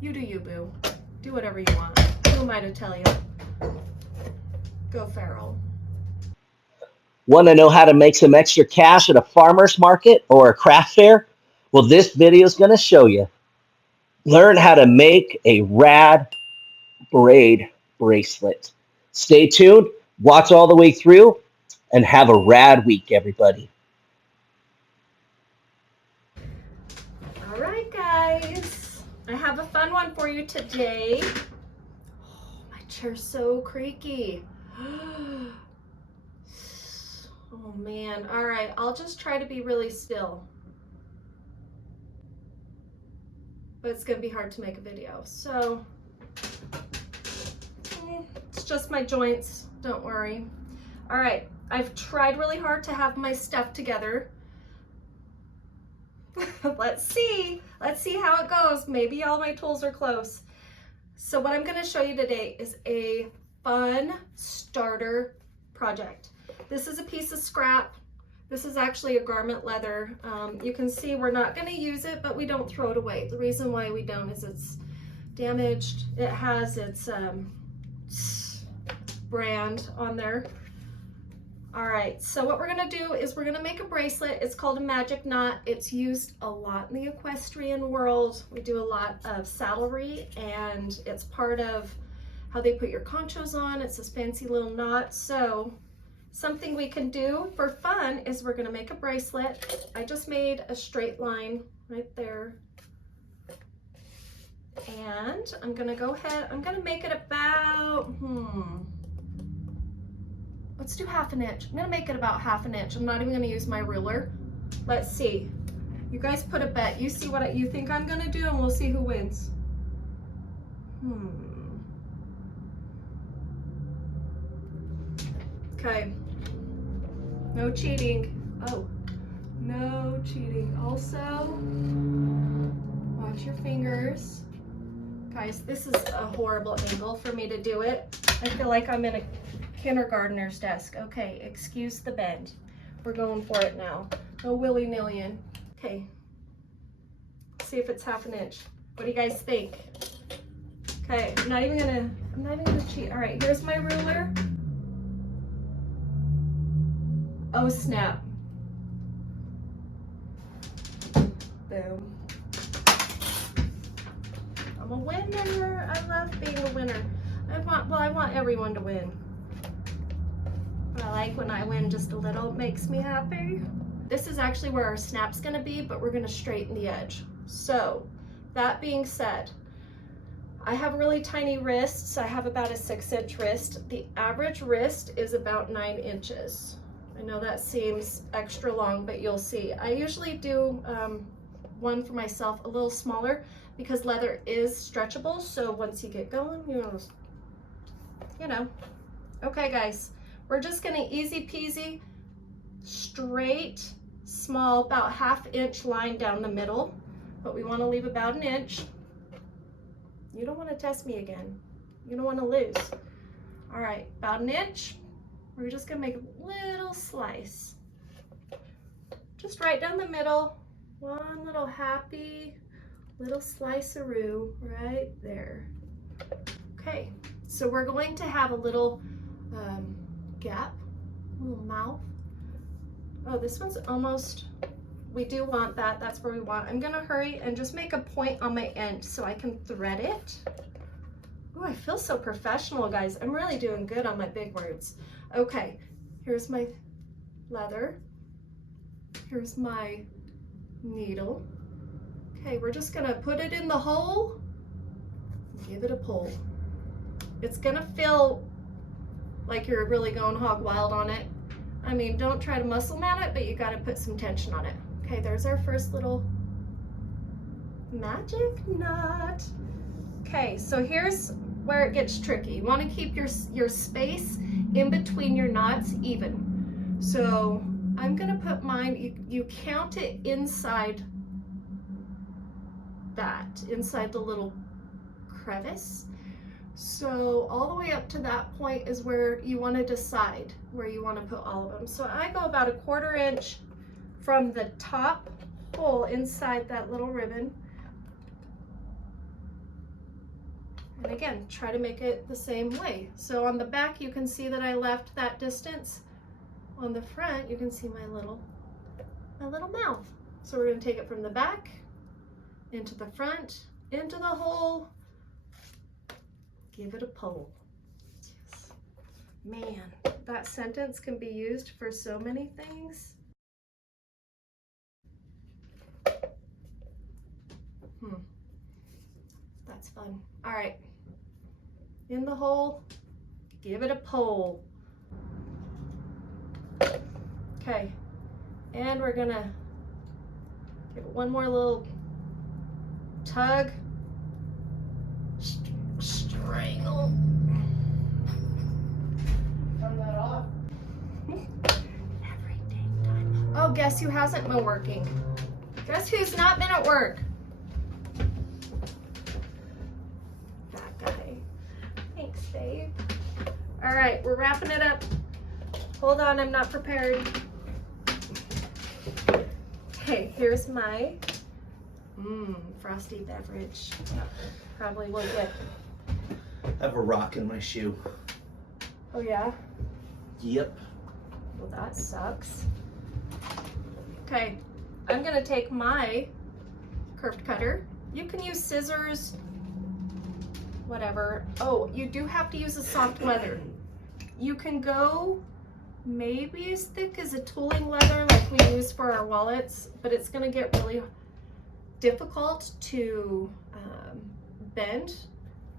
You do you, boo. Do whatever you want. Who am I to tell you? Go feral. Want to know how to make some extra cash at a farmer's market or a craft fair? Well, this video is going to show you. Learn how to make a rad braid bracelet. Stay tuned, watch all the way through, and have a rad week, everybody. All right, guys. I have a fun one for you today. Oh, my chair's so creaky. Oh, man. All right, I'll just try to be really still. But it's going to be hard to make a video. So, it's just my joints. Don't worry. All right, I've tried really hard to have my stuff together. Let's see how it goes. Maybe all my tools are close. So what I'm going to show you today is a fun starter project. This is a piece of scrap. This is actually a garment leather. You can see we're not going to use it, but we don't throw it away. The reason why we don't is it's damaged. It has its brand on there. All right, so what we're gonna do is we're gonna make a bracelet. It's called a magic knot. It's used a lot in the equestrian world. We do a lot of saddlery, and it's part of how they put your conchos on. It's this fancy little knot. So something we can do for fun is we're gonna make a bracelet. I just made a straight line right there. And I'm gonna go ahead, I'm gonna make it about, let's do 1/2 inch. I'm gonna make it about 1/2 inch. I'm not even gonna use my ruler. Let's see. You guys put a bet. You see what you think I'm gonna do, and we'll see who wins. Okay. No cheating. Oh, no cheating. Also, watch your fingers. Guys, this is a horrible angle for me to do it. I feel like I'm in a kindergartner's desk. Okay, excuse the bend. We're going for it now. No willy-nilly. Okay. See if it's 1/2 inch. What do you guys think? Okay, I'm not even gonna cheat. All right, here's my ruler. Oh snap. Boom. I'm a winner. I love being a winner. I want everyone to win. I like when I win just a little. It makes me happy. This is actually where our snap's gonna be, but we're gonna straighten the edge. So, that being said, I have really tiny wrists. I have about a 6-inch wrist. The average wrist is about 9 inches. I know that seems extra long, but you'll see. I usually do one for myself a little smaller because leather is stretchable. So once you get going, you know. Okay, guys. We're just gonna easy peasy, straight, small, about 1/2 inch line down the middle, but we wanna leave about 1 inch. You don't wanna test me again. You don't wanna lose. All right, about 1 inch. We're just gonna make a little slice. Just right down the middle. One little happy little slice-a-roo right there. Okay, so we're going to have a little gap, little mouth. Oh, this one's almost, we do want that. That's where we want. I'm gonna hurry and just make a point on my end so I can thread it. Oh, I feel so professional, guys. I'm really doing good on my big words. Okay, here's my leather. Here's my needle. Okay, we're just gonna put it in the hole, give it a pull. It's gonna feel like you're really going hog wild on it. I mean, don't try to muscle man it, but you gotta put some tension on it. Okay, there's our first little magic knot. Okay, so here's where it gets tricky. You wanna keep your space in between your knots even. So I'm gonna put mine, you count it inside that, inside the little crevice. So all the way up to that point is where you want to decide where you want to put all of them. So I go about 1/4 inch from the top hole inside that little ribbon again, try to make it the same way. So on the back, you can see that I left that distance. On the front, you can see my little mouth. So we're gonna take it from the back, into the front, into the hole, give it a pull. Yes. Man, that sentence can be used for so many things. That's fun. All right, in the hole, give it a pull. Okay, and we're gonna give it one more little tug. Strangle. Turn that off. Every dang time. Oh, guess who hasn't been working? Guess who's not been at work? That guy. Thanks, Dave. All right, we're wrapping it up. Hold on, I'm not prepared. Okay, here's my frosty beverage. Probably will get. I have a rock in my shoe. Oh yeah? Yep. Well, that sucks. Okay, I'm gonna take my curved cutter. You can use scissors, whatever. Oh, you do have to use a soft leather. You can go maybe as thick as a tooling leather like we use for our wallets, but it's gonna get really difficult to bend.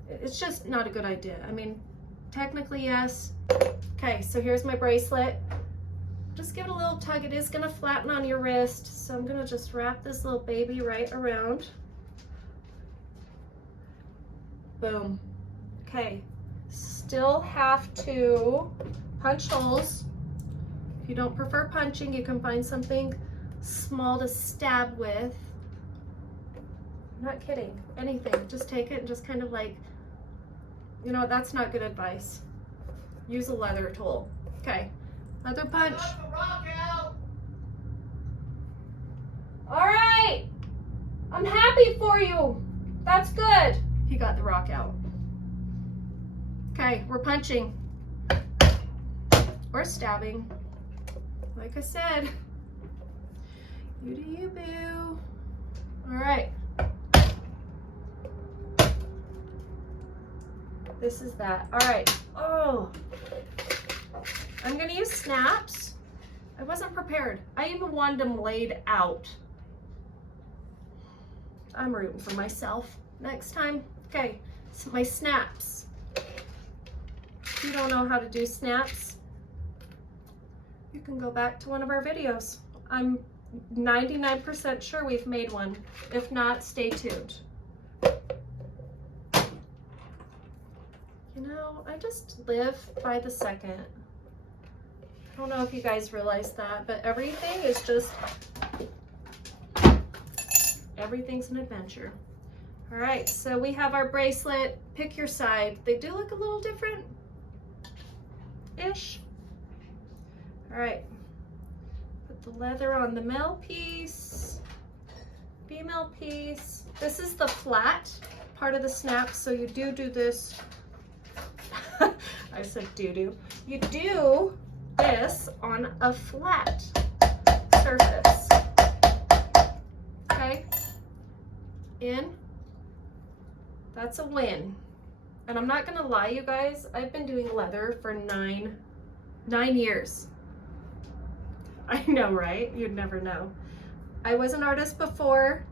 It's just not a good idea. I mean, technically yes. Okay, so here's my bracelet. Just give it a little tug. It is gonna flatten on your wrist, so I'm gonna just wrap this little baby right around. Boom. Okay, still have to punch holes. If you don't prefer punching, you can find something small to stab with. I'm not kidding, anything. Just take it and just kind of like, you know, that's not good advice. Use a leather tool. Okay, leather punch. Got the rock out. All right, I'm happy for you. That's good. He got the rock out. Okay, we're punching. Or stabbing. Like I said, you do you, boo. All right. This is that. All right. Oh, I'm gonna use snaps. I wasn't prepared. I even wanted them laid out. I'm rooting for myself next time. Okay, so my snaps. If you don't know how to do snaps, you can go back to one of our videos. I'm 99% sure we've made one. If not, stay tuned. You know, I just live by the second. I don't know if you guys realize that, but everything is just, everything's an adventure. All right, so we have our bracelet. Pick your side. They do look a little different-ish. All right, put the leather on the male piece, female piece. This is the flat part of the snap, so you do this. I said do. You do this on a flat surface. Okay? In. That's a win. And I'm not gonna lie, you guys, I've been doing leather for nine years. I know, right? You'd never know. I was an artist before.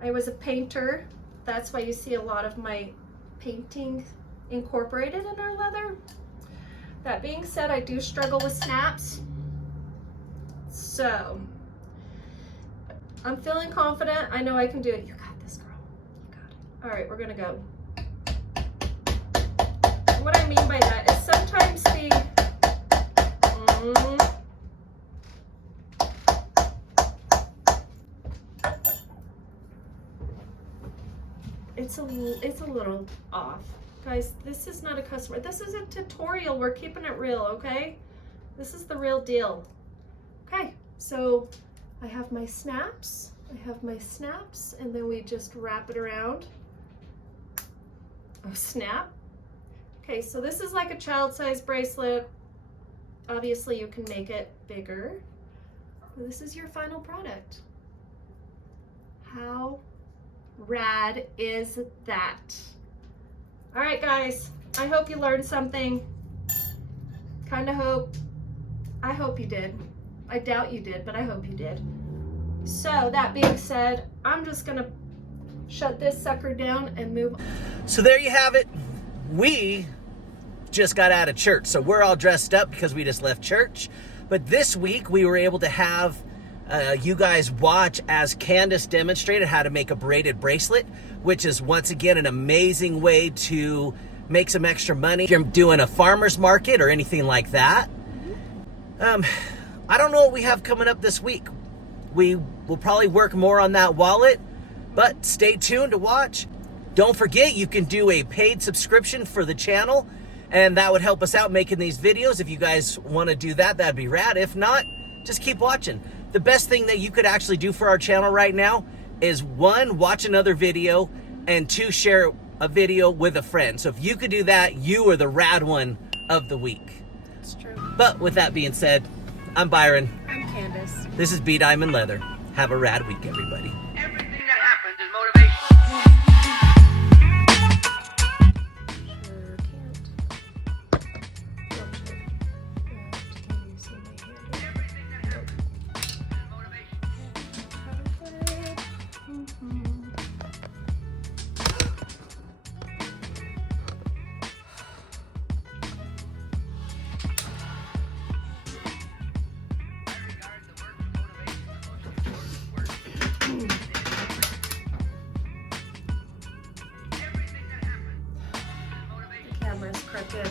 I was a painter. That's why you see a lot of my painting incorporated in our leather. That being said, I do struggle with snaps. So, I'm feeling confident. I know I can do it. You got this, girl. You got it. All right, we're gonna go. And what I mean by that is sometimes it's a little off. Guys, this is not a customer. This is a tutorial. We're keeping it real, okay? This is the real deal. Okay, so I have my snaps. And then we just wrap it around. Oh, snap. Okay, so this is like a child-size bracelet. Obviously you can make it bigger. This is your final product. How rad is that? All right, guys, I hope you learned something. I hope you did. I doubt you did, but I hope you did. So that being said, I'm just gonna shut this sucker down and move on. So there you have it. We just got out of church, so we're all dressed up because we just left church. But this week we were able to have you guys watch as Candace demonstrated how to make a braided bracelet, which is once again an amazing way to make some extra money if you're doing a farmer's market or anything like that. I don't know what we have coming up this week. We will probably work more on that wallet, but stay tuned to watch. Don't forget, you can do a paid subscription for the channel, and that would help us out making these videos. If you guys want to do that, that'd be rad. If not, just keep watching. The best thing that you could actually do for our channel right now is 1, watch another video, and 2, share a video with a friend. So if you could do that, you are the rad one of the week. It's true. But with that being said, I'm Byron. I'm Candace. This is 𝐵 Leather. Have a rad week, everybody. Everything that happens is motivation. Sure can't. Can you see my hand? Everything that happens is motivation. The camera's crooked.